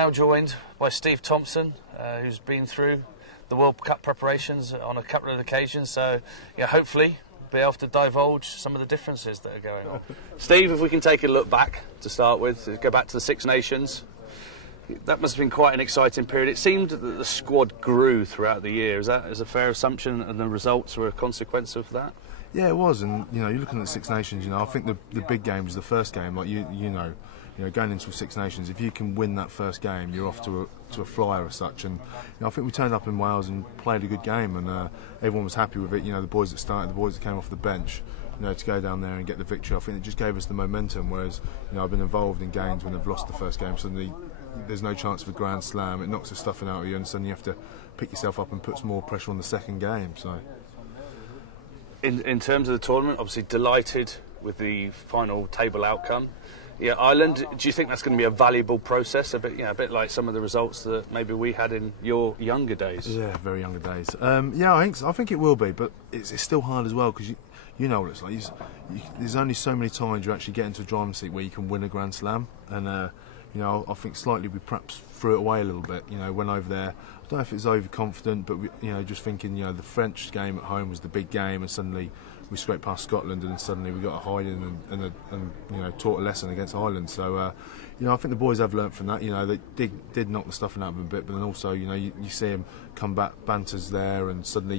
now joined by Steve Thompson, who's been through the World Cup preparations on a couple of occasions. So, yeah, hopefully be able to divulge some of the differences that are going on. Steve, if we can take a look back to start with, go back to the Six Nations. That must have been quite an exciting period. It seemed that the squad grew throughout the year. Is that a fair assumption, and the results were a consequence of that? Yeah, it was. And you know, you're looking at the Six Nations. You know, I think the big game was the first game. Like you know, going into Six Nations, if you can win that first game, you're off to a flyer as such. And I think we turned up in Wales and played a good game, and everyone was happy with it. You know, the boys that started, the boys that came off the bench, to go down there and get the victory. I think it just gave us the momentum. Whereas, I've been involved in games when they've lost the first game, suddenly there's no chance of a grand slam. It knocks the stuffing out of you, and suddenly you have to pick yourself up and puts more pressure on the second game. So, in terms of the tournament, obviously delighted with the final table outcome. Yeah, Ireland. Do you think that's going to be a valuable process? A bit like some of the results that maybe we had in your younger days. Yeah, very younger days. Yeah, I think it will be, but it's still hard as well, because you know what it's like. There's only so many times you actually get into a driving seat where you can win a Grand Slam, and I think slightly we perhaps threw it away a little bit. Went over there. I don't know if it was overconfident, but just thinking, the French game at home was the big game, and suddenly we scraped past Scotland, and suddenly we got a hiding and taught a lesson against Ireland. So I think the boys have learnt from that. They did knock the stuffing out of them a bit, but then also you see them come back, banter's there, and suddenly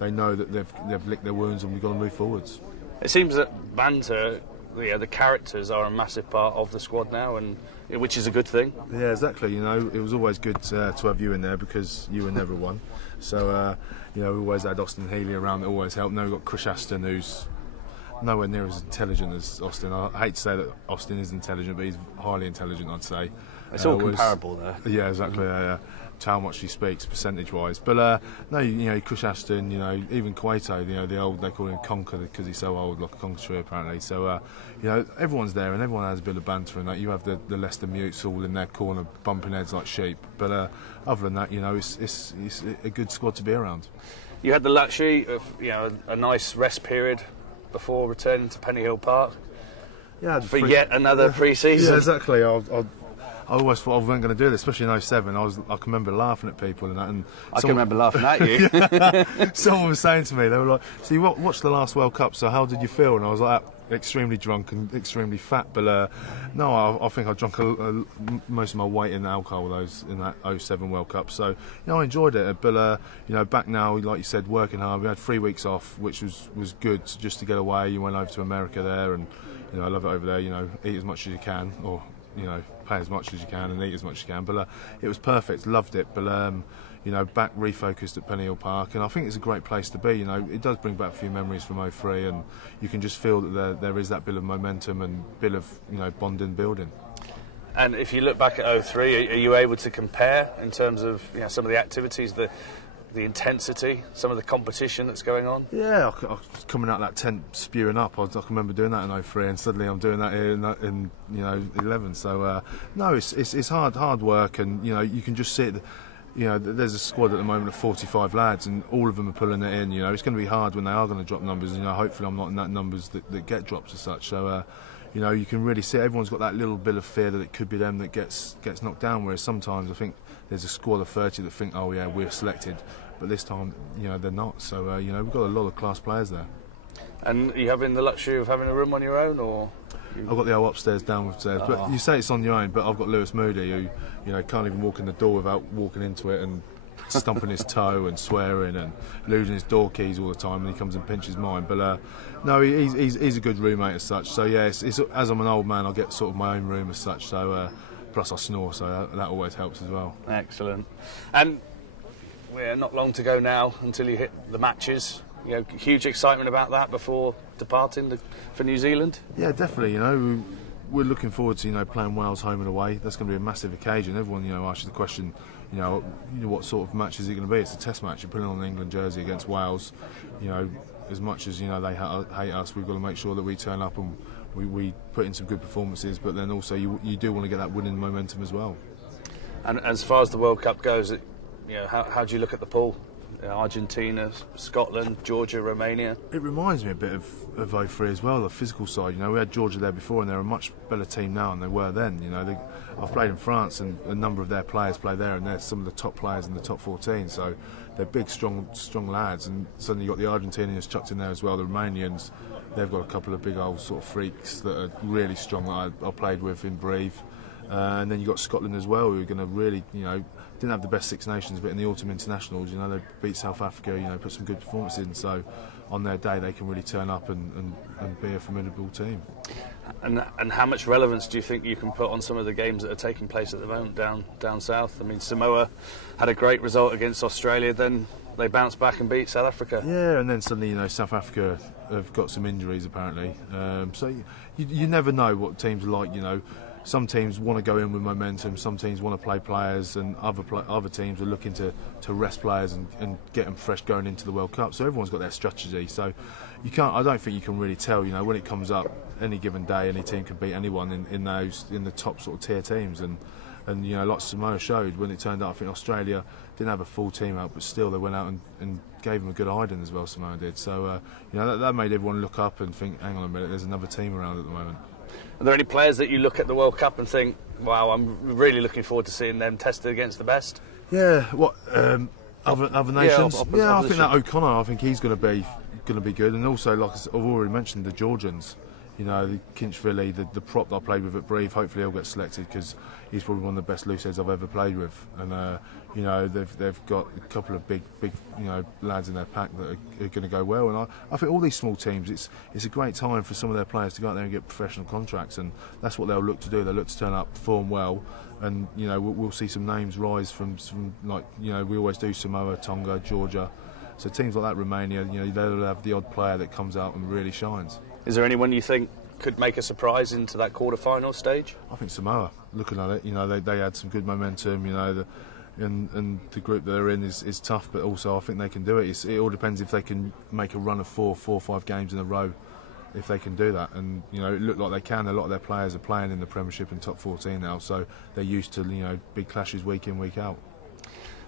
they know that they've licked their wounds, and we've got to move forwards. It seems that banter, the characters are a massive part of the squad now, and which is a good thing. Yeah, exactly. It was always good to have you in there, because you were never one. So we always had Austin Healy around that always helped. Now we've got Chris Ashton, who's nowhere near as intelligent as Austin. I hate to say that Austin is intelligent, but he's highly intelligent, I'd say. It's all comparable there. Yeah, exactly. To how much he speaks percentage-wise, but no, Chris Ashton, even Cueto, the old, they call him Conker because he's so old, like a Conker tree apparently. So everyone's there, and everyone has a bit of banter, and that you have the Leicester Mutes all in their corner bumping heads like sheep. But other than that, it's a good squad to be around. You had the luxury of a nice rest period before returning to Pennyhill Park. Yeah, for yet another pre-season. Yeah, exactly. I always thought I wasn't going to do this, especially in 07. I can remember laughing at people and that. And I can remember laughing at you. Someone was saying to me, they were like, "So you watched the last World Cup, so how did you feel?" And I was like, extremely drunk and extremely fat. But no, I think I drank most of my weight in alcohol in that 07 World Cup. So I enjoyed it. But back now, like you said, working hard. We had 3 weeks off, which was good just to get away. You went over to America there, and I love it over there. Eat as much as you can, or pay as much as you can and eat as much as you can. But it was perfect, loved it. But back refocused at Pennyhill Park, and I think it's a great place to be. It does bring back a few memories from 03, and you can just feel that there is that bit of momentum and bit of bonding building. And if you look back at 03, are you able to compare in terms of some of the activities, the intensity, some of the competition that's going on? Yeah, I was coming out of that tent spewing up. I can remember doing that in 03, and suddenly I'm doing that here in 11. So no, it's hard work, and you can just see it. There's a squad at the moment of 45 lads, and all of them are pulling it in. It's going to be hard when they are going to drop numbers. Hopefully I'm not in that numbers that get dropped as such. So you can really see everyone's got that little bit of fear that it could be them that gets knocked down. Whereas sometimes I think there's a squad of 30 that think, oh yeah, we're selected, but this time they're not. So we've got a lot of class players there. And are you having the luxury of having a room on your own, or? I've got the old upstairs, downstairs. But you say it's on your own, but I've got Lewis Moody, who can't even walk in the door without walking into it and stumping his toe and swearing and losing his door keys all the time, and he comes and pinches mine. But no, he's a good roommate as such. So yeah, it's, as I'm an old man, I get sort of my own room as such. So plus I snore, so that always helps as well. Excellent. And we're not long to go now until you hit the matches. Huge excitement about that before departing for New Zealand? Yeah, definitely. We're looking forward to playing Wales home and away. That's going to be a massive occasion. Everyone asks you the question, what sort of match is it going to be? It's a test match. You're putting on an England jersey against Wales. As much as they hate us, we've got to make sure that we turn up and we put in some good performances. But then also you do want to get that winning momentum as well. And as far as the World Cup goes, how do you look at the pool? Argentina, Scotland, Georgia, Romania. It reminds me a bit of 03 as well, the physical side. You know, we had Georgia there before, and they're a much better team now than they were then. You know, I've played in France, and a number of their players play there, and they're some of the top players in the top 14. So they're big, strong lads. And suddenly you've got the Argentinians chucked in there as well. The Romanians, they've got a couple of big old sort of freaks that are really strong that I played with in Brive. And then you've got Scotland as well, who are going to really, you know, didn't have the best Six Nations, but in the autumn internationals, you know, they beat South Africa, you know, put some good performances in. So on their day, they can really turn up and be a formidable team. And how much relevance do you think you can put on some of the games that are taking place at the moment down south? I mean, Samoa had a great result against Australia, then they bounced back and beat South Africa. Yeah, and then suddenly, you know, South Africa have got some injuries apparently. So you never know what teams are like, you know. Some teams want to go in with momentum, some teams want to play players, and other teams are looking to rest players and get them fresh going into the World Cup. So everyone's got their strategy. So I don't think you can really tell, you know, when it comes up, any given day, any team can beat anyone in the top sort of tier teams. And you know, like Samoa showed, when it turned out, I think Australia didn't have a full team out, but still they went out and gave them a good hiding as well, Samoa did. So you know, that made everyone look up and think, hang on a minute, there's another team around at the moment. Are there any players that you look at the World Cup and think, wow, I'm really looking forward to seeing them tested against the best? Yeah, what other nations? Yeah, I think that O'Connor, I think he's going to be good, and also, like I've already mentioned, the Georgians. You know, the Kinchvili, the prop that I played with at Brive, hopefully he'll get selected because he's probably one of the best loose heads I've ever played with. And you know, they've got a couple of big you know, lads in their pack that are going to go well. And I think all these small teams, it's a great time for some of their players to go out there and get professional contracts, and that's what they'll look to do. They'll look to turn up, perform well, and you know, we'll see some names rise from like, you know, we always do, Samoa, Tonga, Georgia. So teams like that, Romania, you know, they'll have the odd player that comes out and really shines. Is there anyone you think could make a surprise into that quarter-final stage? I think Samoa, looking at it, you know, they had some good momentum, you know, and the group that they're in is tough, but also I think they can do it. It all depends if they can make a run of four or five games in a row, if they can do that. And, you know, it looked like they can. A lot of their players are playing in the Premiership and top 14 now, so they're used to, you know, big clashes week in, week out.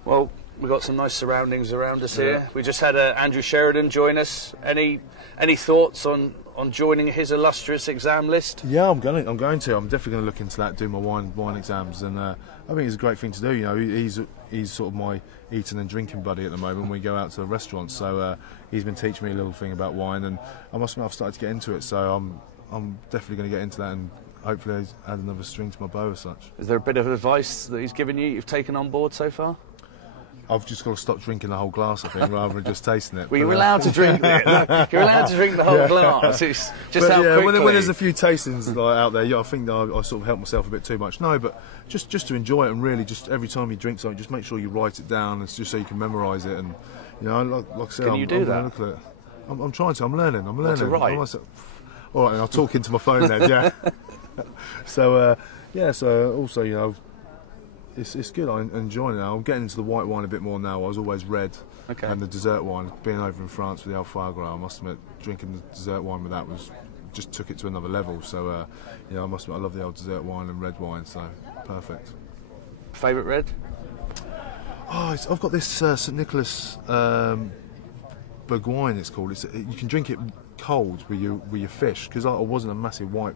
Well, we've got some nice surroundings around us here. We just had Andrew Sheridan join us. Any thoughts on joining his illustrious exam list? Yeah, I'm going to. I'm definitely going to look into that, do my wine exams, and I think it's a great thing to do. You know, he's sort of my eating and drinking buddy at the moment when we go out to the restaurants. So he's been teaching me a little thing about wine, and I must admit I've started to get into it. So I'm definitely going to get into that, and hopefully add another string to my bow as such. Is there a bit of advice that he's given you've taken on board so far? I've just got to stop drinking the whole glass, I think, rather than just tasting it. Well, you're allowed to drink it. You're allowed to drink the whole glass. It's just how quickly. When there's a few tastings out there, I think I sort of help myself a bit too much. No, but just to enjoy it, and really just every time you drink something, just make sure you write it down, and just so you can memorise it. And you know, like I said, can you do that? Look at it. I'm trying to. I'm learning. That's all right. All right, I'll talk into my phone then. Yeah. So so also, you know, it's good. I'm enjoying it now. I'm getting into the white wine a bit more now. I was always red, and the dessert wine. Being over in France with the Alfagra, I must admit, drinking the dessert wine with that just took it to another level. So you know, I must admit, I love the old dessert wine and red wine. So perfect. Favourite red? Oh, I've got this St Nicholas Bourgogne. It's called. You can drink it cold with your fish, because I wasn't a massive white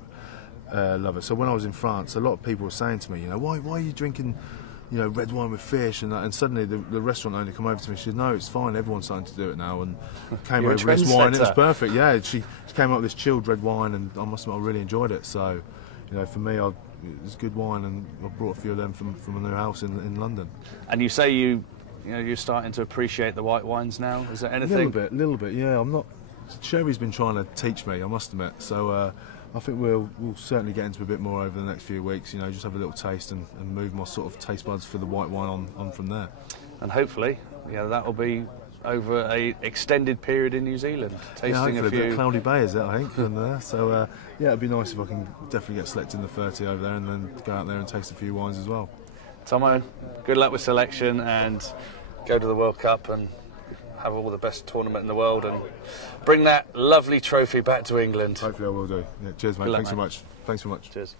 lover. So when I was in France, a lot of people were saying to me, you know, why are you drinking, you know, red wine with fish and that? And suddenly the restaurant owner came over to me. She said, no, it's fine. Everyone's starting to do it now. And came over with this wine. It was perfect. Yeah, she came up with this chilled red wine, and I must admit, I really enjoyed it. So, you know, for me, it was good wine, and I brought a few of them from a new house in London. And you say you're starting to appreciate the white wines now. Is there anything? A little bit. Yeah, I'm not. Sherry's been trying to teach me, I must admit. So. I think we'll certainly get into a bit more over the next few weeks, you know, just have a little taste and move my sort of taste buds for the white wine on from there. And hopefully, that will be over a extended period in New Zealand, tasting a few. A bit cloudy bay is it, I think, from there. So it'd be nice if I can definitely get selected in the 30 over there, and then go out there and taste a few wines as well. Tomo, good luck with selection, and go to the World Cup and have all the best tournament in the world, and bring that lovely trophy back to England. Hopefully I will do. Yeah, cheers, mate. Thanks so much. Cheers.